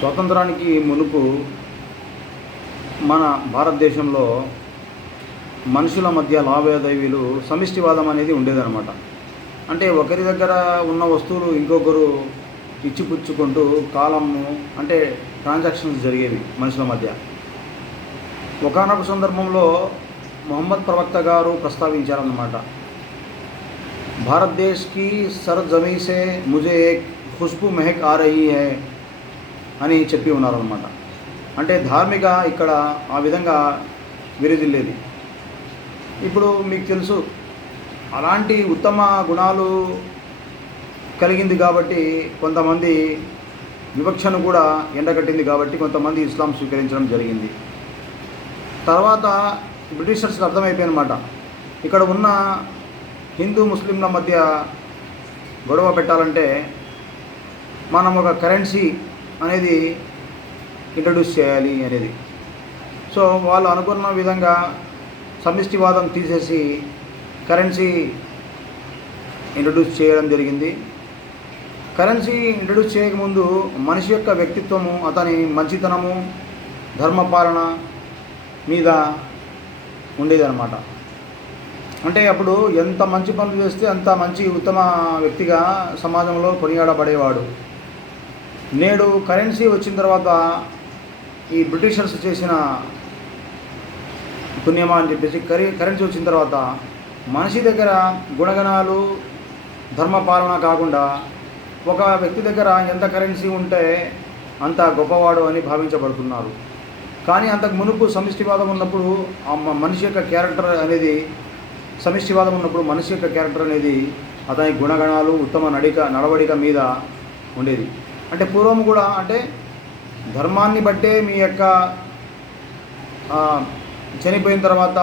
స్వాతంత్రానికి మునుపు మన భారతదేశంలో మనుషుల మధ్య లావాదేవీలు సమిష్టివాదం అనేది ఉండేదన్నమాట. అంటే ఒకరి దగ్గర ఉన్న వస్తువులు ఇంకొకరు ఇచ్చిపుచ్చుకుంటూ కాలము అంటే ట్రాన్సాక్షన్స్ జరిగేవి మనుషుల మధ్య. ఒకానొక సందర్భంలో మొహమ్మద్ ప్రవక్త గారు ప్రస్తావించారన్నమాట. భారతదేశ్ కి సర్ జమీ సే ముజే ఏక్ ఖుష్బూ మెహక్ ఆ రహీ హై అని చెప్పి ఉన్నారన్నమాట. అంటే ధార్మిక ఇక్కడ ఆ విధంగా విరజిల్లేది. ఇప్పుడు మీకు తెలుసు, అలాంటి ఉత్తమ గుణాలు కలిగింది కాబట్టి కొంతమంది వివక్షను కూడా ఎండగట్టింది కాబట్టి కొంతమంది ఇస్లాం స్వీకరించడం జరిగింది. తర్వాత బ్రిటిషర్స్కి అర్థమైపోయిందన్నమాట, ఇక్కడ ఉన్న హిందూ ముస్లింల మధ్య గొడవ పెట్టాలంటే మనం ఒక కరెన్సీ అనేది ఇంట్రడ్యూస్ చేయాలి అనేది. సో వాళ్ళు అనుకున్న విధంగా సమిష్టివాదం తీసేసి కరెన్సీ ఇంట్రడ్యూస్ చేయడం జరిగింది. కరెన్సీ ఇంట్రడ్యూస్ చేయకముందు మనిషి యొక్క వ్యక్తిత్వము, అతని మంచితనము, ధర్మపాలన మీద ఉండేదన్నమాట. అంటే అప్పుడు ఎంత మంచి పనులు చేస్తే అంత మంచి ఉత్తమ వ్యక్తిగా సమాజంలో కొనియాడబడేవాడు. నేడు కరెన్సీ వచ్చిన తర్వాత ఈ బ్రిటిషర్స్ చేసిన పుణ్యమా అని చెప్పేసి కరెన్సీ వచ్చిన తర్వాత మనిషి దగ్గర గుణగణాలు, ధర్మపాలన కాకుండా ఒక వ్యక్తి దగ్గర ఎంత కరెన్సీ ఉంటే అంత గొప్పవాడు అని భావించబడుతున్నారు. కానీ అంతకు మునుపు సమిష్టివాదం ఉన్నప్పుడు మనిషి యొక్క క్యారెక్టర్ అనేది అతని గుణగణాలు, ఉత్తమ నడవడిక మీద ఉండేది. అంటే పూర్వం కూడా అంటే ధర్మాన్ని బట్టే మీ యొక్క చనిపోయిన తర్వాత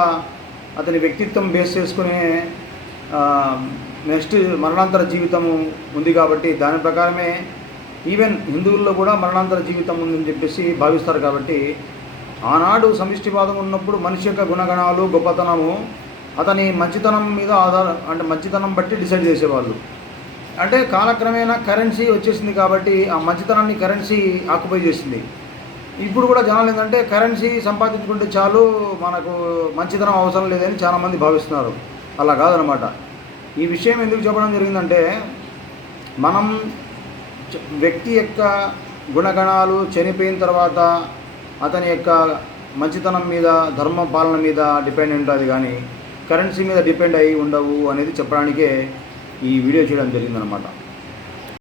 అతని వ్యక్తిత్వం బేస్ చేసుకునే నెక్స్ట్ మరణాంతర జీవితము ఉంది కాబట్టి దాని ప్రకారమే ఈవెన్ హిందువుల్లో కూడా మరణాంతర జీవితం ఉందని చెప్పేసి భావిస్తారు. కాబట్టి ఆనాడు సమిష్టివాదం ఉన్నప్పుడు మనిషి యొక్క గుణగణాలు, గొప్పతనము అతని మంచితనం మీద అంటే మంచితనం బట్టి డిసైడ్ చేసేవాళ్ళు. అంటే కాలక్రమేణా కరెన్సీ వచ్చేసింది కాబట్టి ఆ మంచితనాన్ని కరెన్సీ ఆక్యుపై చేసింది. ఇప్పుడు కూడా జనాలు ఏంటంటే కరెన్సీ సంపాదించుకుంటే చాలు, మనకు మంచితనం అవసరం లేదని చాలామంది భావిస్తున్నారు. అలా కాదనమాట. ఈ విషయం ఎందుకు చెప్పడం జరిగిందంటే, మనం వ్యక్తి యొక్క గుణగణాలు చనిపోయిన తర్వాత అతని యొక్క మంచితనం మీద, ధర్మ పాలన మీద డిపెండ్ ఉంటుంది, కానీ కరెన్సీ మీద డిపెండ్ అయ్యి ఉండవు అనేది చెప్పడానికే ఈ వీడియో చేయడం జరిగిందనమాట.